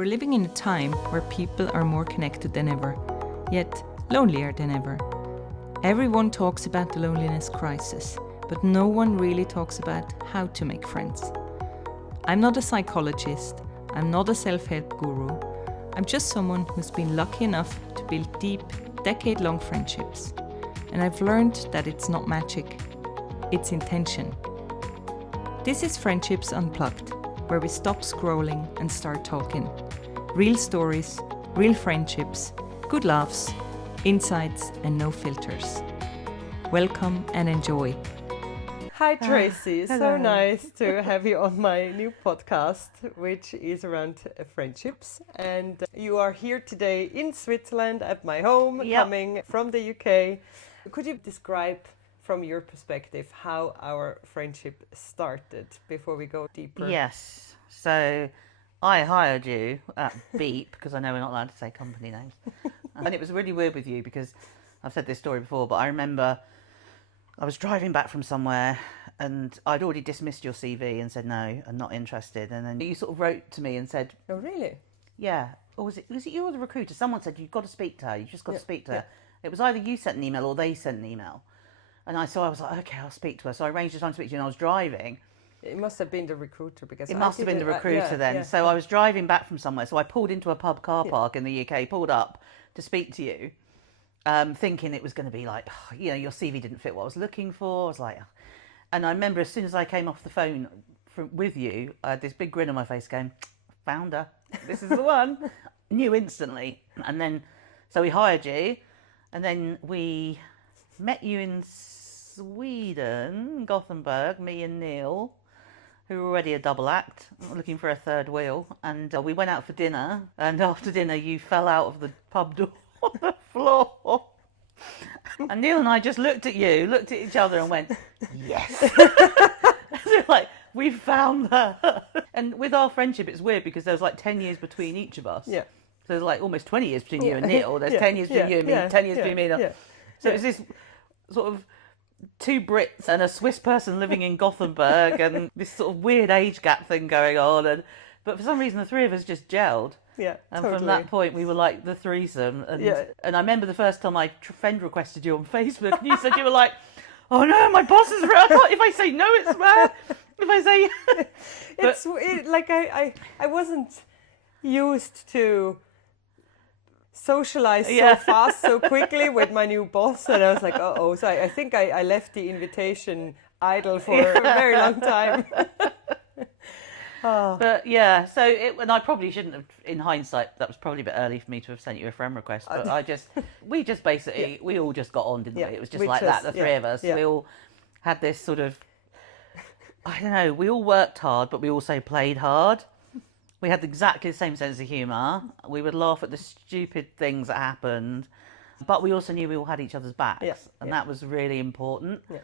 We're living in a time where people are more connected than ever, yet lonelier than ever. Everyone talks about the loneliness crisis, but no one really talks about how to make friends. I'm not a psychologist, I'm not a self-help guru. I'm just someone who's been lucky enough to build deep, decade-long friendships. And I've learned that it's not magic, it's intention. This is Friendships Unplugged, where we stop scrolling and start talking. Real stories, real friendships, good laughs, insights, and no filters. Welcome and enjoy. Hi Tracey, so hello. nice to have you on my new podcast, which is around friendships. And you are here today in Switzerland at my home, coming from the UK. Could you describe from your perspective how our friendship started before we go deeper? Yes, so I hired you at Beep, because I know we're not allowed to say company names. And it was really weird with you because I've said this story before, but I remember I was driving back from somewhere and I'd already dismissed your CV and said, no, I'm not interested. And then you sort of wrote to me and said, Oh, really? yeah, or was it you or the recruiter? Someone said, you've got to speak to her. You've just got to speak to her. Yeah. It was either you sent an email or they sent an email. And I was like, okay, I'll speak to her. So I arranged a time to speak to you and I was driving. It must have been the recruiter because It must have been the recruiter then. Yeah. So I was driving back from somewhere. So I pulled into a pub car park in the UK, pulled up to speak to you, thinking it was going to be like, your CV didn't fit what I was looking for. I was like, and I remember as soon as I came off the phone with you, I had this big grin on my face going, found her. This is the one. Knew instantly. And then, so we hired you and then we met you in Sweden, Gothenburg, me and Neil, who were already a double act, looking for a third wheel. And we went out for dinner. And after dinner, you fell out of the pub door on the floor. And Neil and I just looked at each other and went, yes. Like, we found her. And with our friendship, it's weird because there was like 10 years between each of us. Yeah. So there's like almost 20 years between you and Neil. There's 10 years between you and me, 10 years between me and Neil. So it's this sort of two Brits and a Swiss person living in Gothenburg and this sort of weird age gap thing going on. But for some reason, the three of us just gelled. Yeah, and totally. From that point, we were like the threesome. And I remember the first time I friend requested you on Facebook, and you said you were like, "Oh no, my boss is red. If I say no, it's bad. If I say..." I wasn't used to socialize so fast, so quickly with my new boss, and I was like, uh-oh. So I think I left the invitation idle for a very long time. But yeah, and I probably shouldn't have, in hindsight, that was probably a bit early for me to have sent you a friend request, but we just basically, we all just got on, didn't we? It was just the three of us. We all had this sort of, I don't know, we all worked hard, but we also played hard. We had exactly the same sense of humour. We would laugh at the stupid things that happened, but we also knew we all had each other's backs, and that was really important. Yeah.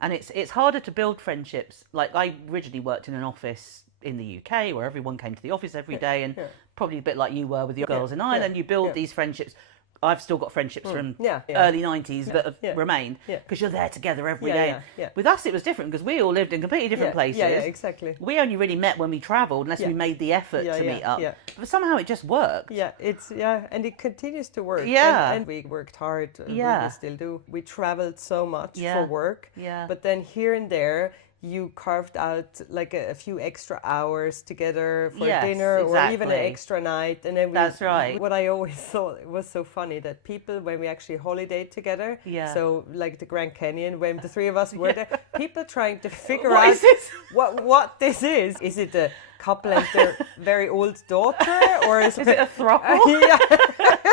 And it's harder to build friendships. Like, I originally worked in an office in the UK where everyone came to the office every day, and probably a bit like you were with your girls in Ireland. You build these friendships. I've still got friendships from early 90s that have remained because you're there together every day. With us, it was different because we all lived in completely different places. Yeah, exactly. We only really met when we travelled, unless we made the effort to meet up. Yeah. But somehow it just worked. Yeah, and it continues to work. Yeah. And we worked hard. We still do. We travelled so much for work. Yeah. But then here and there, you carved out like a few extra hours together for dinner or even an extra night. And then that's right. What I always thought was so funny that people, when we actually holidayed together, so like the Grand Canyon, when the three of us were there, people trying to figure out what this is. Is it a couple and their very old daughter, or is it a throuple?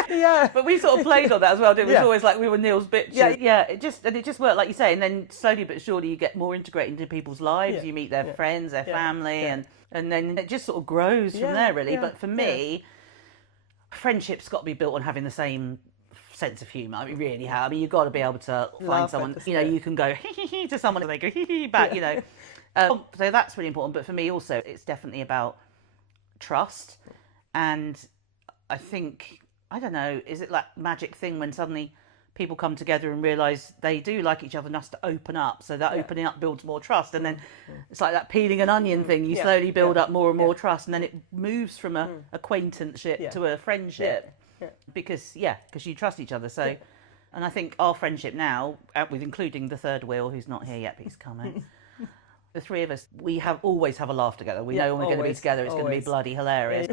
Yeah. But we sort of played on that as well, didn't we? It was always like we were Neil's bitches. Yeah. It just worked, like you say, and then slowly but surely you get more integrated into people's lives. You meet their friends, their family, and then it just sort of grows from there, really. But for me, friendship's got to be built on having the same sense of humour. I mean, really, how? I mean, you've got to be able to find someone. You can go to someone and they go back. So that's really important. But for me, also, it's definitely about trust. And I think, I don't know, is it like magic thing when suddenly people come together and realise they do like each other enough to open up. So that opening up builds more trust. And then it's like that peeling an onion thing. You slowly build up more and more trust. And then it moves from a acquaintanceship to a friendship. Because you trust each other. So, and I think our friendship now, with including the third wheel, who's not here yet, but he's coming. The three of us, we always have a laugh together. We know when we're going to be together, it's going to be bloody hilarious.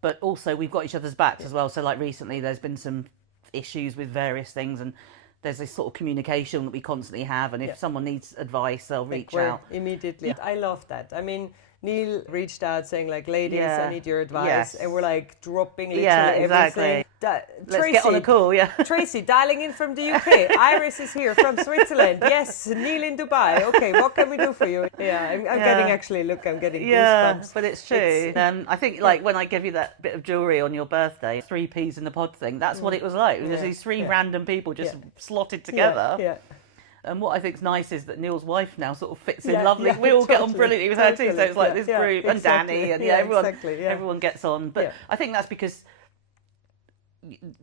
But also we've got each other's backs as well. So like recently, there's been some issues with various things, and there's this sort of communication that we constantly have, and if someone needs advice, they'll reach out immediately. I love that. I mean, Neil reached out saying like, ladies, I need your advice, and we're like dropping literally everything. Let's get on a call. Tracey dialing in from the UK. Iris is here from Switzerland. Yes, Neil in Dubai. Okay, what can we do for you? I'm getting I'm getting goosebumps. But it's true. I think like when I give you that bit of jewellery on your birthday, 3 peas in the pod thing, that's what it was like. It was these 3 random people just slotted together. And what I think's nice is that Neil's wife now sort of fits in lovely. We all get on brilliantly with her too. So it's like this group and Danny and everyone gets on. But I think that's because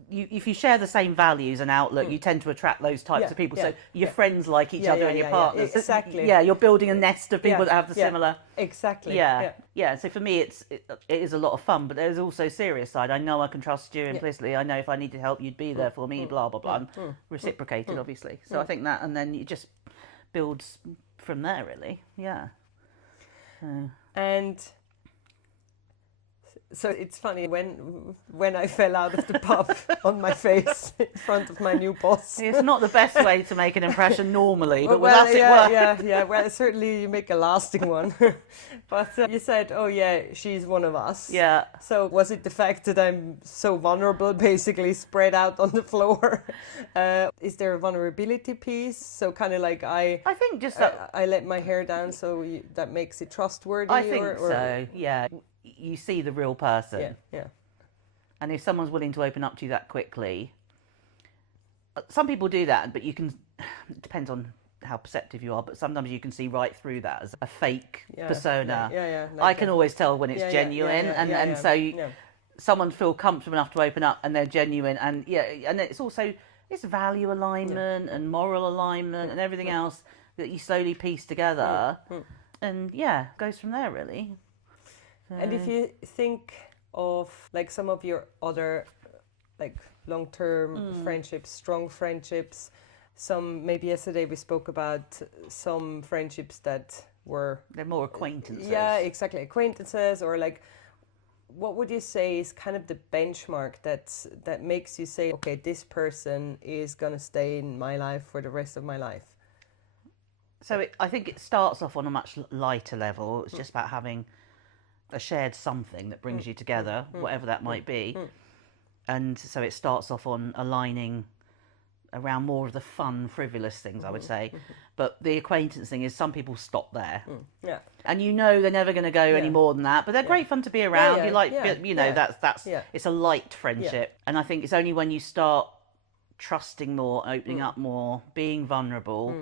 if you share the same values and outlook, you tend to attract those types of people. So your friends like each other and your partners. Exactly. Yeah, you're building a nest of people that have the similar. Exactly. Yeah. So for me, it is a lot of fun, but there's also a serious side. I know I can trust you implicitly. I know if I need to help, you'd be there for me. Blah blah blah. And reciprocated, obviously. So I think that, and then it just builds from there, really. Yeah. And. So it's funny when I fell out of the pub on my face in front of my new boss. It's not the best way to make an impression normally, but with us it works. Well, certainly you make a lasting one. But you said, oh yeah, she's one of us. Yeah. So was it the fact that I'm so vulnerable, basically spread out on the floor? Is there a vulnerability piece? So kind of like I think just I let my hair down, so that makes it trustworthy. I think so. Yeah. You see the real person. Yeah. And if someone's willing to open up to you that quickly, some people do that, but you can, it depends on how perceptive you are, but sometimes you can see right through that as a fake persona. Like I can always tell when it's genuine, and so someone feel comfortable enough to open up and they're genuine, and and it's also, it's value alignment and moral alignment and everything else that you slowly piece together, and goes from there really. And if you think of like some of your other like long-term friendships, strong friendships, some maybe yesterday we spoke about some friendships that they're more acquaintances. Yeah, exactly, acquaintances, or like what would you say is kind of the benchmark that makes you say, okay, this person is gonna stay in my life for the rest of my life? So I think it starts off on a much lighter level. It's just about having a shared something that brings you together, whatever that might be. And so it starts off on aligning around more of the fun, frivolous things, I would say. But the acquaintance thing is some people stop there. And they're never going to go any more than that, but they're great fun to be around. That's it's a light friendship. And I think it's only when you start trusting more, opening up more, being vulnerable,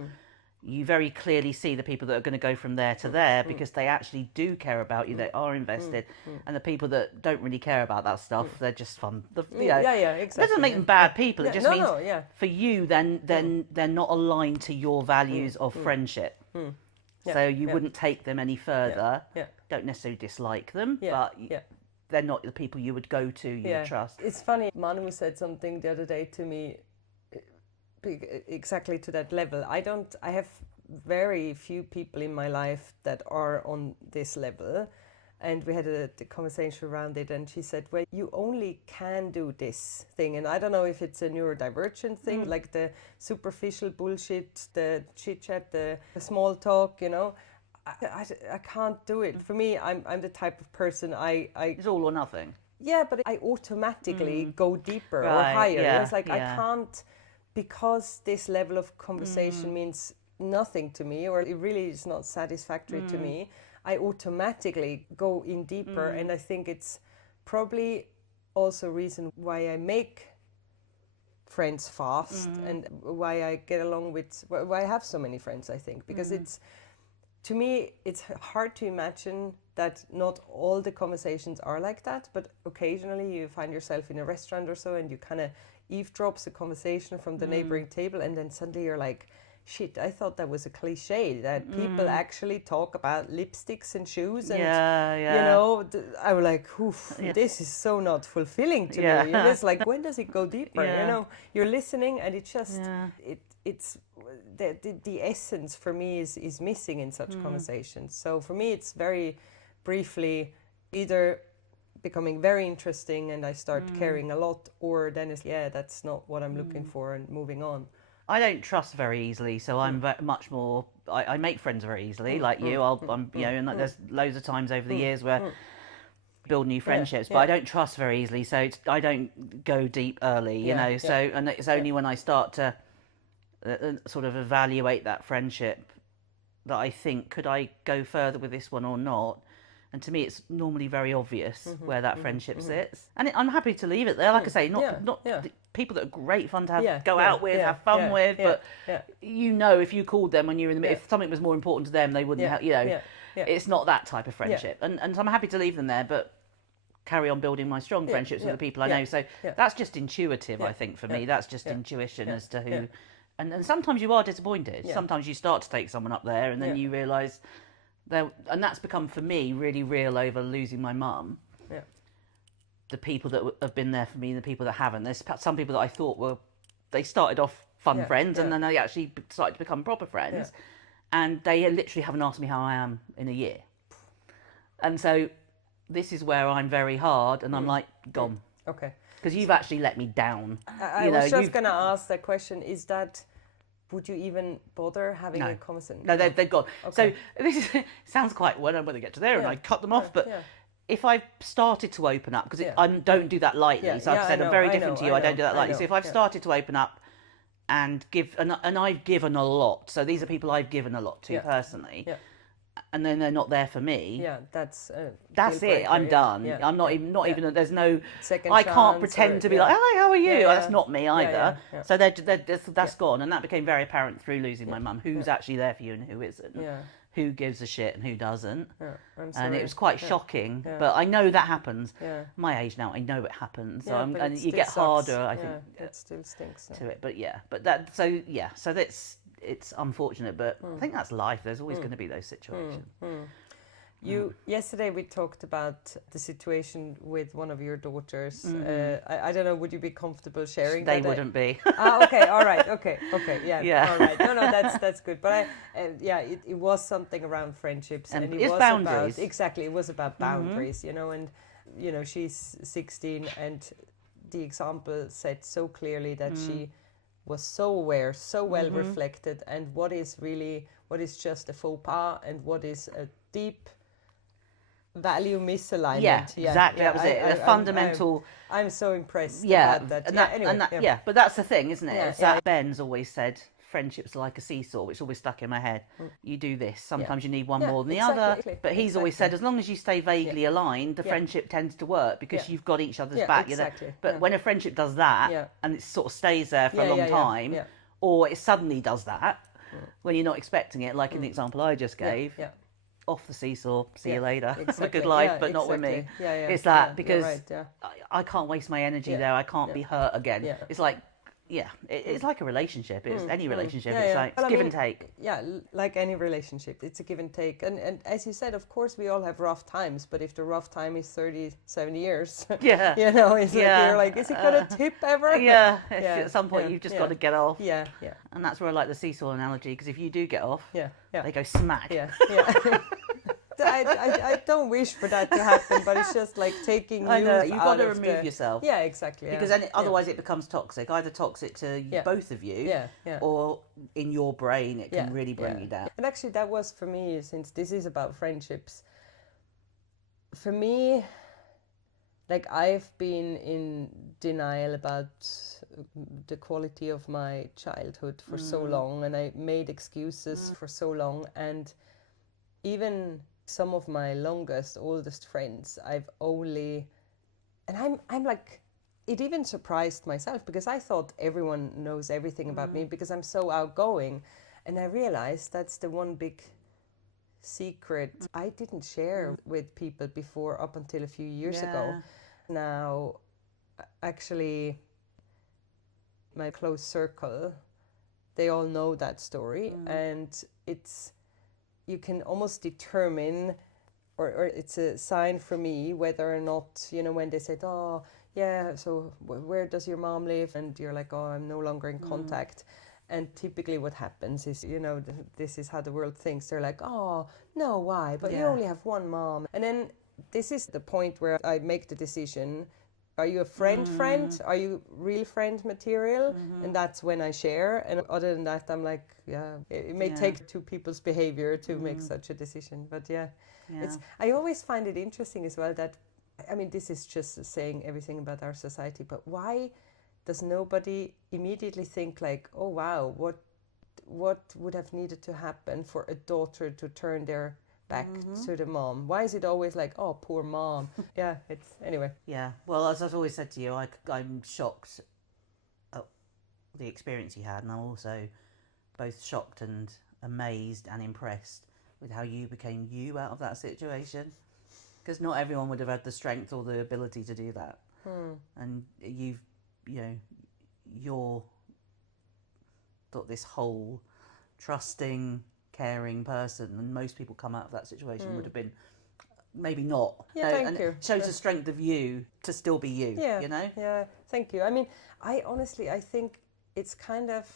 you very clearly see the people that are going to go from there to there because they actually do care about you, they are invested, and the people that don't really care about that stuff, they're just fun. Exactly. It doesn't make them bad people, it just means for you then they're not aligned to your values of friendship. So you wouldn't take them any further. Don't necessarily dislike them, but they're not the people you would go to, you would trust. It's funny, Manu said something the other day to me exactly to that level. I have very few people in my life that are on this level, and we had the conversation around it, and she said, well, you only can do this thing, and I don't know if it's a neurodivergent thing, like the superficial bullshit, the chit chat, the small talk, I can't do it. For me, I'm the type of person it's all or nothing. Yeah, but I automatically go deeper or higher. It's like I can't, because this level of conversation means nothing to me, or it really is not satisfactory to me, I automatically go in deeper. And I think it's probably also a reason why I make friends fast and why I get along with, why I have so many friends, I think, because to me, it's hard to imagine that not all the conversations are like that, but occasionally you find yourself in a restaurant or so and you kind of eavesdrops a conversation from the neighboring table, and then suddenly you're like, shit, I thought that was a cliche, that people actually talk about lipsticks and shoes, and you know, I was like, oof, this is so not fulfilling to me. And it's like, when does it go deeper? You know, you're listening and it just it's the essence for me is missing in such conversations. So for me it's very briefly either becoming very interesting and I start caring a lot, or then it's that's not what I'm looking for, and moving on. I don't trust very easily, so I'm much more. I make friends very easily, like you. I'm you know, and there's loads of times over the years where build new friendships, but I don't trust very easily, so I don't go deep early, you know. So and it's only when I start to sort of evaluate that friendship that I think, could I go further with this one or not? And to me, it's normally very obvious where that friendship sits, and I'm happy to leave it there. Like I say, not people that are great fun to have go out with, have fun with, but you know, if you called them when you're in the if something was more important to them, they wouldn't have, you know. It's not that type of friendship, and so I'm happy to leave them there, but carry on building my strong friendships with the people I know. So that's just intuitive, I think, for me. That's just intuition as to who, and sometimes you are disappointed. Sometimes you start to take someone up there, and then you realise. And that's become for me really real over losing my mum. The people that have been there for me, and the people that haven't. There's some people that I thought they started off fun friends, and then they actually started to become proper friends, and they literally haven't asked me how I am in a year. And so this is where I'm very hard, and I'm like, gone. Okay. Because you've actually let me down. I was just going to ask that question. Is that... Would you even bother having a conversation? No, they've gone. Okay. So this sounds quite when they get to there and I cut them off. But if I've started to open up, because I don't do that lightly. So I've said I'm very different to you. I don't do that lightly. So if I've started to open up and give, and I've given a lot. So these are people I've given a lot to personally. And then they're not there for me. That's it. I'm done. I'm not even. There's no. I can't pretend to be like, hi, how are you? That's not me either. So that's gone, and that became very apparent through losing my mum. Who's actually there for you and who isn't? Who gives a shit and who doesn't? And it was quite shocking. But I know that happens. My age now, I know it happens. So and you get harder. I think it still stinks to it. But that. So that's. It's unfortunate, but I think that's life. There's always going to be those situations. Yesterday we talked about the situation with one of your daughters. I don't know, would you be comfortable sharing they that? They wouldn't be. Okay, all right, okay, all right. No, that's good. But it was something around friendships, and it was boundaries. It was about boundaries, you know, and you know, she's 16, and the example said so clearly that she was so aware, so well reflected, and what is just a faux pas and what is a deep value misalignment. Exactly. That was it. The fundamental. I'm so impressed about that. But that's the thing, isn't it? Ben's always said friendships are like a seesaw, which always stuck in my head. You do this. Sometimes you need one more than the other. But he's always said, as long as you stay vaguely aligned, the friendship tends to work because you've got each other's back. But when a friendship does that and it sort of stays there for a long time, or it suddenly does that when you're not expecting it, like in the example I just gave, off the seesaw, see you later. Have a good life, but not with me. It's that because I can't waste my energy there. I can't be hurt again. It's like, it's like a relationship. It's any relationship. It's like it's give and take. Yeah, like any relationship, it's a give and take. And as you said, of course, we all have rough times. But if the rough time is 37 years, you know, it's like you're like, is it gonna tip ever? At some point, you've just got to get off. And that's where I like the seesaw analogy, because if you do get off, they go smack. I don't wish for that to happen, but it's just like taking I know, you've got to remove yourself. Yeah, exactly. Because then otherwise it becomes toxic, either toxic to both of you, or in your brain it can really bring you down. And actually that was for me, since this is about friendships, for me, like I've been in denial about the quality of my childhood for so long, and I made excuses for so long, and even some of my oldest friends, I've only, and I'm like, it even surprised myself, because I thought everyone knows everything about me because I'm so outgoing, and I realized that's the one big secret I didn't share with people before up until a few years ago. Now, actually, my close circle, they all know that story, and you can almost determine, or it's a sign for me whether or not, when they said, oh, yeah, so where does your mom live? And you're like, oh, I'm no longer in contact. And typically what happens is, this is how the world thinks. They're like, oh, no, why? But you only have one mom. And then this is the point where I make the decision. Are you a friend? Are you real friend material? And that's when I share. And other than that, I'm like, it may take two people's behavior to make such a decision. But I always find it interesting as well that, this is just saying everything about our society, but why does nobody immediately think like, oh wow, what would have needed to happen for a daughter to turn their back to the mom? Why is it always like, oh, poor mom? Anyway. Yeah, well, as I've always said to you, I'm shocked at the experience you had, and I'm also both shocked and amazed and impressed with how you became you out of that situation, because not everyone would have had the strength or the ability to do that. And you're got this whole trusting, caring person, and most people come out of that situation would have been maybe not. Thank you. It shows the strength of you to still be you. Yeah, thank you. I think it's kind of,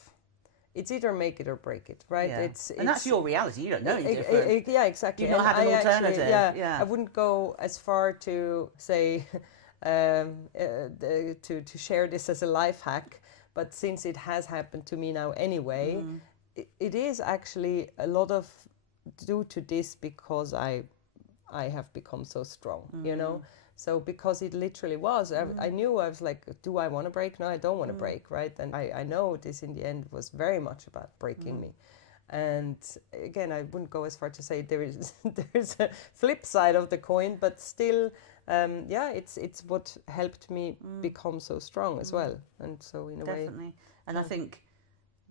it's either make it or break it, right? And that's your reality. You don't know any different. Yeah, exactly. You've not had an alternative. I wouldn't go as far to say to share this as a life hack, but since it has happened to me now anyway, it is actually a lot of due to this, because I have become so strong, So because it literally was, I knew, I was like, do I want to break? No, I don't want to break, right? And I know this in the end was very much about breaking me. And again, I wouldn't go as far to say there's a flip side of the coin, but still, it's what helped me become so strong as well. And so in a way, definitely. And I think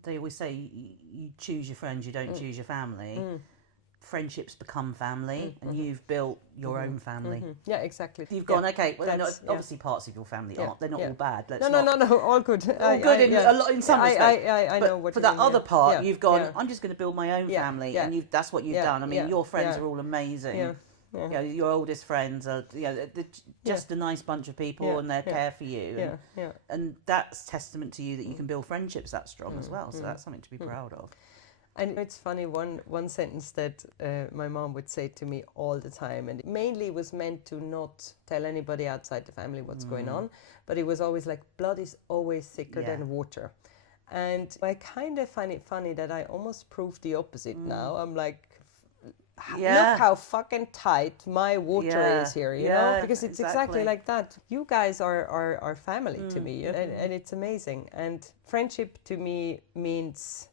they always say you choose your friends, you don't choose your family. Friendships become family, and you've built your own family. Yeah, exactly. You've gone, okay, well, obviously parts of your family aren't, they're not all bad. No, all good. All good in some respects. I know what for you that mean, other part, you've gone, yeah. I'm just going to build my own family, and that's what you've done. Your friends are all amazing. Your oldest friends are, they're just a nice bunch of people, and they care for you. And that's testament to you that you can build friendships that strong as well. So that's something to be proud of. And it's funny, one sentence that my mom would say to me all the time, and it mainly was meant to not tell anybody outside the family what's going on, but it was always like, blood is always thicker than water. And I kind of find it funny that I almost proved the opposite now. I'm like, look how fucking tight my water is here, you know? Because it's exactly like that. You guys are family to me, and it's amazing. And friendship to me means...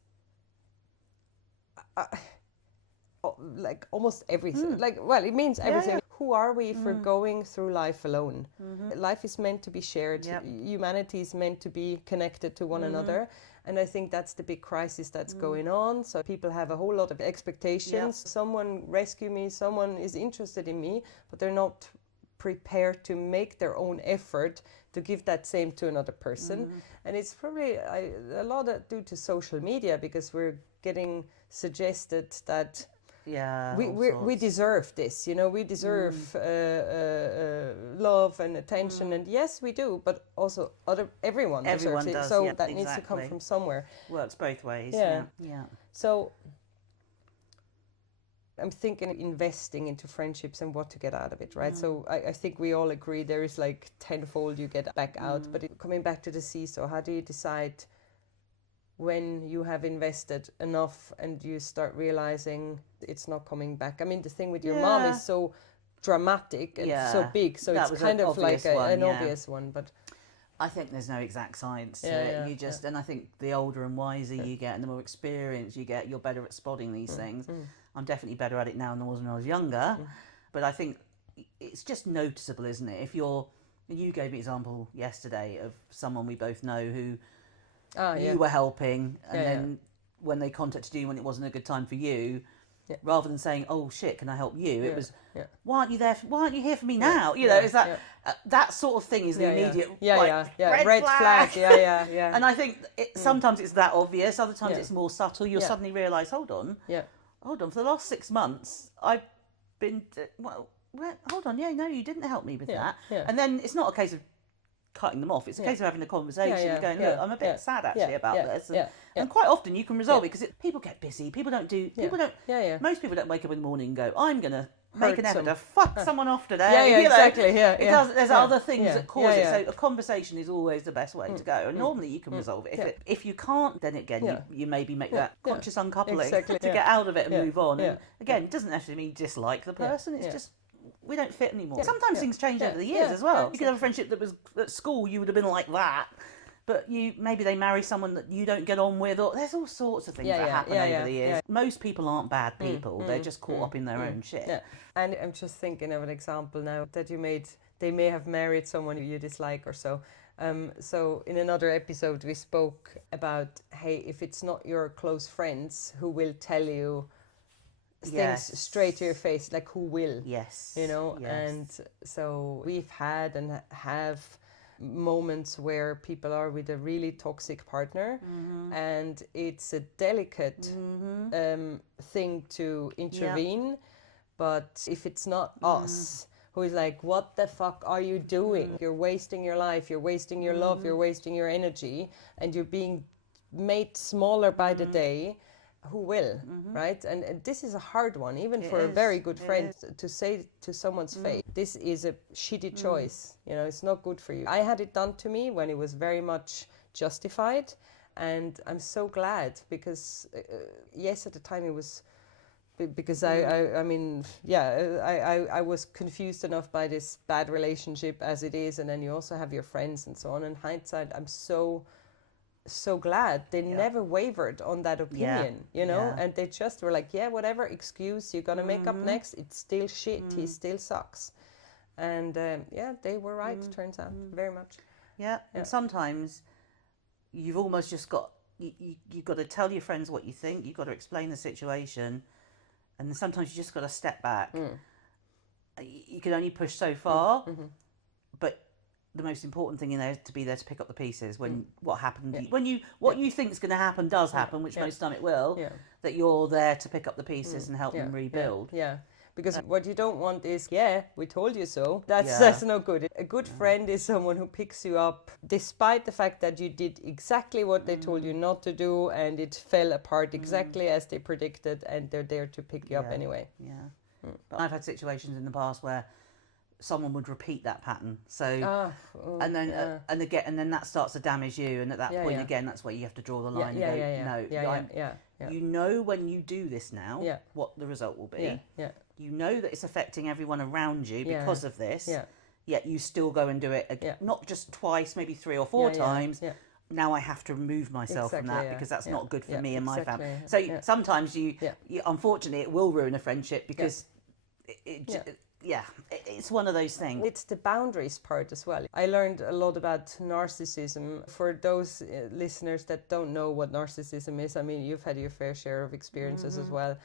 like almost everything. It means everything. Who are we if we're going through life alone? Life is meant to be shared. Humanity is meant to be connected to one another. And I think that's the big crisis that's going on. So people have a whole lot of expectations. Someone rescue me, someone is interested in me, but they're not prepared to make their own effort to give that same to another person. And it's probably a lot due to social media, because we're getting suggested that we deserve this, we deserve love and attention, and yes, we do, but also everyone deserves it. So that needs to come from somewhere. Works both ways. So I'm thinking investing into friendships and what to get out of it, right? So I think we all agree there is like tenfold you get back out, but coming back to the seesaw, how do you decide when you have invested enough and you start realizing it's not coming back? I mean, the thing with your mom is so dramatic and so big, so it's kind of like an obvious one, but... I think there's no exact science to it. You just, and I think the older and wiser you get and the more experience you get, you're better at spotting these things. I'm definitely better at it now than I was when I was younger, but I think it's just noticeable, isn't it? You gave me an example yesterday of someone we both know who you were helping, and then when they contacted you when it wasn't a good time for you, rather than saying, "Oh shit, can I help you?" It was, "Why aren't you there? Why aren't you here for me now?" You know, is that that sort of thing is the immediate red flag. Yeah. And I think sometimes it's that obvious. Other times it's more subtle. You'll suddenly realise, hold on. For the last 6 months, I've been hold on. Yeah, no, you didn't help me with that. And then it's not a case of cutting them off. It's a case of having a conversation and going, look, I'm a bit sad actually about this. And quite often you can resolve it because people get busy. People don't do. Most people don't wake up in the morning and go, I'm gonna make an effort to fuck someone off today. Exactly. There's other things that cause it. So a conversation is always the best way to go. And normally you can resolve it. If you can't, then again you maybe make that conscious uncoupling to get out of it and move on. And again, it doesn't necessarily mean you dislike the person. It's just we don't fit anymore. Sometimes things change over the years as well. You could have a friendship that was at school, you would have been like that. But maybe they marry someone that you don't get on with, or there's all sorts of things that happen over the years. Most people aren't bad people; they're just caught up in their own shit. And I'm just thinking of an example now that you made. They may have married someone you dislike or so. So in another episode we spoke about, hey, if it's not your close friends who will tell you things straight to your face, like who will? You know, and so we've had and have moments where people are with a really toxic partner and it's a delicate thing to intervene, but if it's not us who is like, what the fuck are you doing? You're wasting your life, you're wasting your love, you're wasting your energy, and you're being made smaller by the day. Who will, right? And this is a hard one, even for a very good friend to say to someone's face, this is a shitty choice, you know, it's not good for you. I had it done to me when it was very much justified, and I'm so glad because, yes, at the time it was, because I mean, I was confused enough by this bad relationship as it is, and then you also have your friends and so on. In hindsight, I'm so glad they never wavered on that opinion, you know, and they just were like, yeah, whatever excuse you're gonna make up next, it's still shit, he still sucks. And they were right, turns out, very much. And sometimes you've almost just got you've got to tell your friends what you think, you've got to explain the situation, and then sometimes you just got to step back. You can only push so far, but the most important thing in there is to be there to pick up the pieces when what happened, when you think is going to happen does happen, which most of the time it will, that you're there to pick up the pieces and help them rebuild. Because what you don't want is, we told you so. That's no good. A good friend is someone who picks you up despite the fact that you did exactly what they told you not to do and it fell apart exactly as they predicted, and they're there to pick you up anyway. But I've had situations in the past where someone would repeat that pattern, so and then that starts to damage you, and at that point again, that's where you have to draw the line and go, you know, when you do this now, what the result will be. You know that it's affecting everyone around you because of this. Yet you still go and do it, not just twice, maybe 3 or 4 times. Now I have to remove myself from that because that's not good for me and my family. So sometimes you unfortunately, it will ruin a friendship because it's one of those things. It's the boundaries part as well. I learned a lot about narcissism. For those listeners that don't know what narcissism is, I mean, you've had your fair share of experiences as well.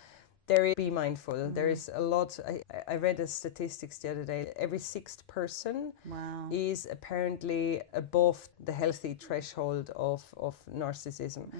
Be mindful. There is a lot. I read the statistics the other day. Every 6th person is apparently above the healthy threshold of narcissism.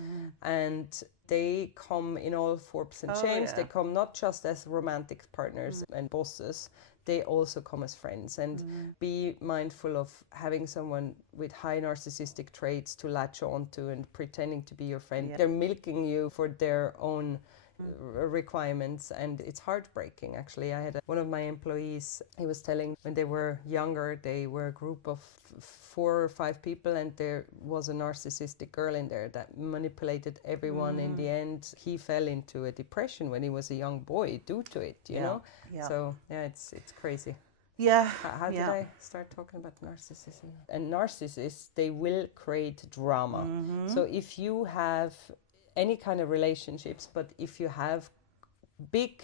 And they come in all forms and shapes. They come not just as romantic partners and bosses, they also come as friends. And be mindful of having someone with high narcissistic traits to latch onto and pretending to be your friend. They're milking you for their own requirements, and it's heartbreaking. Actually, I had one of my employees, he was telling when they were younger, they were a group of 4 or 5 people, and there was a narcissistic girl in there that manipulated everyone. In the end, he fell into a depression when he was a young boy due to it, you know. So it's crazy. How did I start talking about narcissism? And narcissists, they will create drama. So if you have any kind of relationships, but if you have big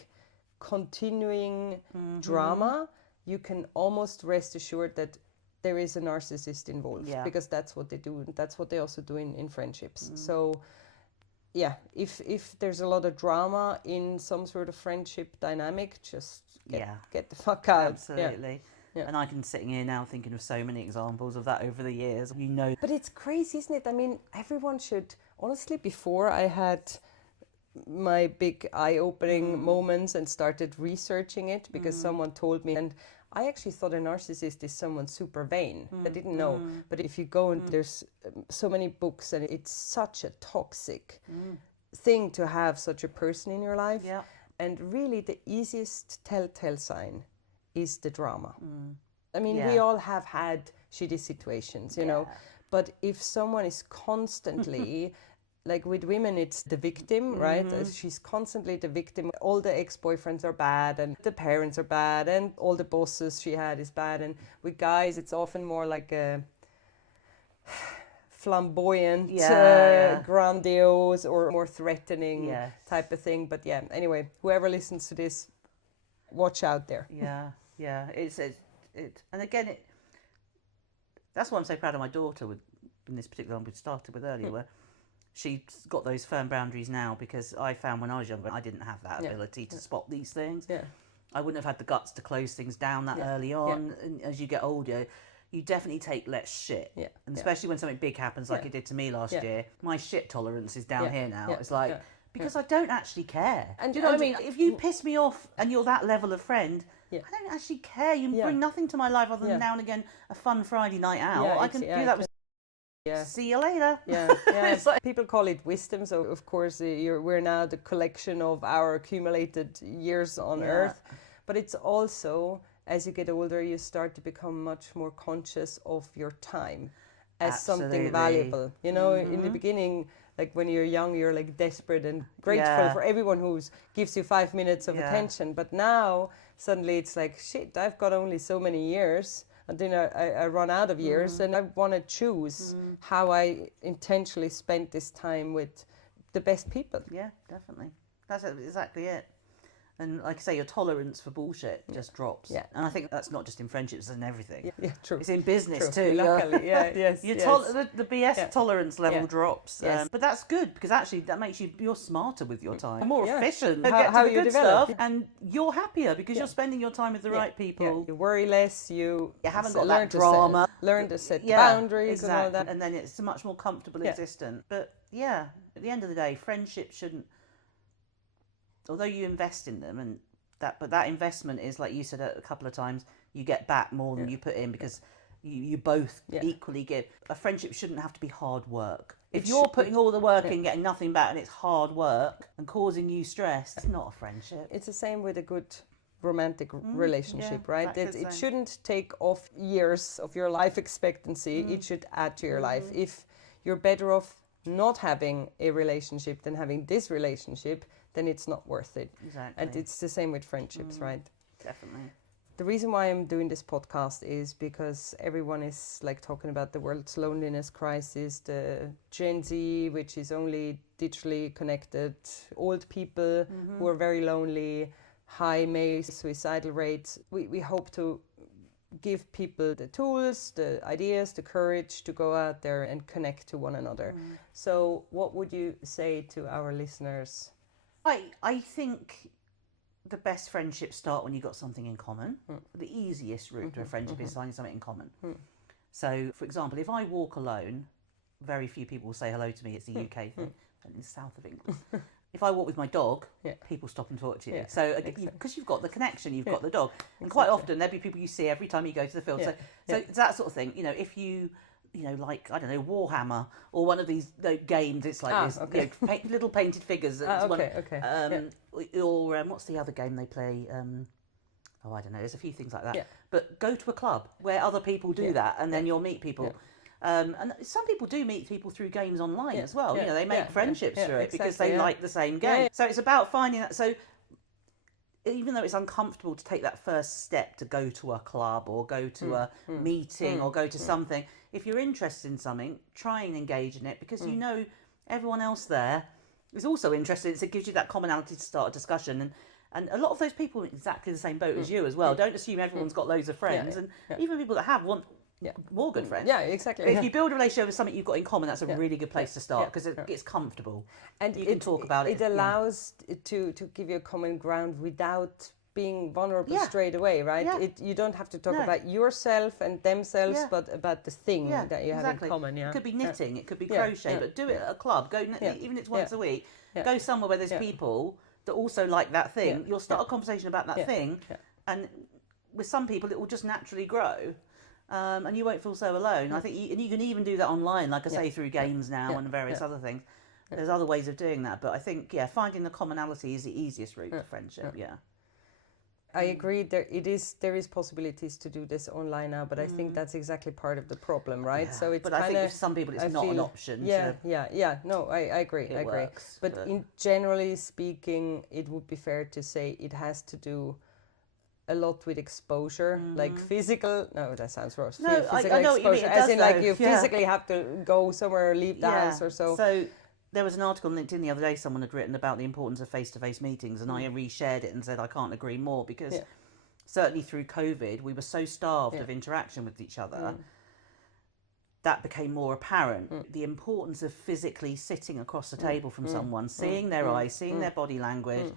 continuing drama, you can almost rest assured that there is a narcissist involved, because that's what they do. That's what they also do in friendships. So yeah, if there's a lot of drama in some sort of friendship dynamic, just get the fuck out. Absolutely. Yeah. And I can sitting here now thinking of so many examples of that over the years. But it's crazy, isn't it? I mean, everyone should, honestly, before I had my big eye-opening moments and started researching it because someone told me, and I actually thought a narcissist is someone super vain. I didn't know. But if you go and there's so many books, and it's such a toxic thing to have such a person in your life. Yeah. And really the easiest telltale sign is the drama. I mean, we all have had shitty situations, you know, but if someone is constantly, like with women, it's the victim, right? She's constantly the victim. All the ex-boyfriends are bad, and the parents are bad, and all the bosses she had is bad. And with guys, it's often more like a flamboyant, grandiose, or more threatening type of thing. But yeah, anyway, whoever listens to this, watch out there. Yeah, and again, that's why I'm so proud of my daughter in this particular one we started with earlier, where she's got those firm boundaries now, because I found when I was younger, I didn't have that ability to spot these things. I wouldn't have had the guts to close things down that early on. And as you get older, you definitely take less shit. And especially when something big happens, like it did to me last year, my shit tolerance is down here now. It's like, because I don't actually care. And do you know what I mean? If you piss me off and you're that level of friend, I don't actually care. You bring nothing to my life other than now and again a fun Friday night out. I can do that with. See you later. It's like, people call it wisdom. So of course we're now the collection of our accumulated years on Earth. But it's also, as you get older, you start to become much more conscious of your time as something valuable. You know, in the beginning, like when you're young, you're like desperate and grateful for everyone who gives you 5 minutes of attention. But now suddenly it's like, shit, I've got only so many years. And then I run out of years, and I want to choose how I intentionally spent this time with the best people. Yeah, definitely. That's exactly it. And like I say, your tolerance for bullshit just drops. Yeah. And I think that's not just in friendships, it's in everything. Yeah, true. It's in business too. Luckily, yes. The BS tolerance level drops. Yes. But that's good, because actually that makes you're smarter with your time. More efficient. How you develop. Stuff, and you're happier because you're spending your time with the right people. Yeah. You worry less. You haven't got that drama. Learn to set and boundaries all that. And then it's a much more comfortable existence. But yeah, at the end of the day, friendship shouldn't. Although you invest in them, but that investment is, like you said a couple of times, you get back more than you put in, because you both equally give. A friendship shouldn't have to be hard work. If you're putting all the work in, getting nothing back, and it's hard work and causing you stress, it's not a friendship. It's the same with a good romantic relationship, right? It shouldn't take off years of your life expectancy. It should add to your life. If you're better off not having a relationship than having this relationship, then it's not worth it. Exactly. And it's the same with friendships, right? Definitely. The reason why I'm doing this podcast is because everyone is like talking about the world's loneliness crisis, the Gen Z, which is only digitally connected, old people who are very lonely, high male suicidal rates. We hope to give people the tools, the ideas, the courage to go out there and connect to one another. So what would you say to our listeners? I think the best friendships start when you've got something in common. The easiest route to a friendship is finding something in common. So, for example, if I walk alone, very few people will say hello to me. It's a UK thing, in the south of England. If I walk with my dog, people stop and talk to you. So, because you've got the connection, you've got the dog. And quite often, there'll be people you see every time you go to the field. So it's that sort of thing. You know, if you like, I don't know, Warhammer or one of these games, it's like this, little painted figures. Or what's the other game they play? I don't know, there's a few things like that. Yeah. But go to a club where other people do that, and then you'll meet people. And some people do meet people through games online as well. You know, they make friendships through it because they like the same game. So it's about finding that. So even though it's uncomfortable to take that first step to go to a club or go to a meeting or go to something, if you're interested in something, try and engage in it, because you know everyone else there is also interested. So it gives you that commonality to start a discussion. And a lot of those people are in exactly the same boat as you as well. Don't assume everyone's got loads of friends. And even people that have more good friends. Yeah, exactly. If you build a relationship with something you've got in common, that's a really good place to start because it's comfortable. And you can talk about it. It allows to give you a common ground without being vulnerable straight away, right? Yeah. You don't have to talk about yourself and themselves, but about the thing that you have in common. It could be knitting, it could be crochet, but do it at a club. Go even if it's once a week. Go somewhere where there's people that also like that thing. You'll start a conversation about that thing, and with some people it will just naturally grow. And you won't feel so alone. I think you can even do that online, like I say, through games now and various other things. There's other ways of doing that, but I think finding the commonality is the easiest route to friendship. I agree. There is possibilities to do this online now, but I think that's exactly part of the problem, right? Yeah. So it's but I think for some people it's not an option. No, I agree. I agree. Works, but in generally speaking, it would be fair to say it has to do a lot with exposure, like physical. No, that sounds gross. No, physical I know what you mean. exposure, as in like you physically have to go somewhere or leave the house or so. So there was an article on LinkedIn the other day someone had written about the importance of face-to-face meetings, and I reshared it and said I can't agree more because certainly through COVID we were so starved of interaction with each other. That became more apparent. The importance of physically sitting across the table from someone, seeing their eyes, seeing their body language.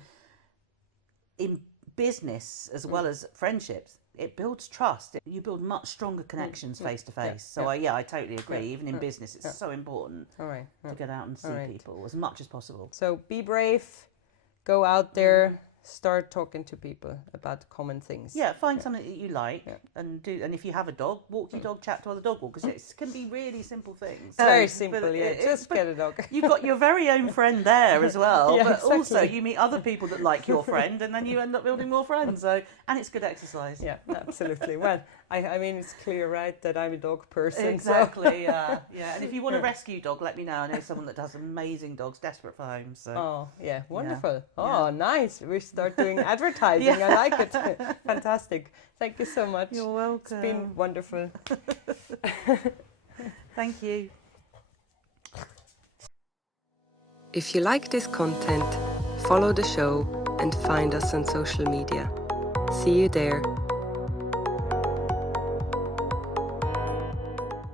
In business as well as friendships, it builds trust. You build much stronger connections face to face. So I totally agree. Even in business, it's so important to get out and see people as much as possible. So be brave, go out there, start talking to people about common things. Yeah, find something that you like and do. And if you have a dog, walk your dog, chat to other dog walkers. It can be really simple things. It's very simple, just get a dog. You've got your very own friend there as well, but also you meet other people that like your friend, and then you end up building more friends. So, and it's good exercise. Yeah, absolutely. Well, I mean, it's clear, right, that I'm a dog person. Exactly. So. And if you want a rescue dog, let me know. I know someone that does amazing dogs, desperate for homes. So. Oh, yeah, wonderful. Oh, nice. We start doing advertising. I like it. Fantastic. Thank you so much. You're welcome. It's been wonderful. Thank you. If you like this content, follow the show and find us on social media. See you there.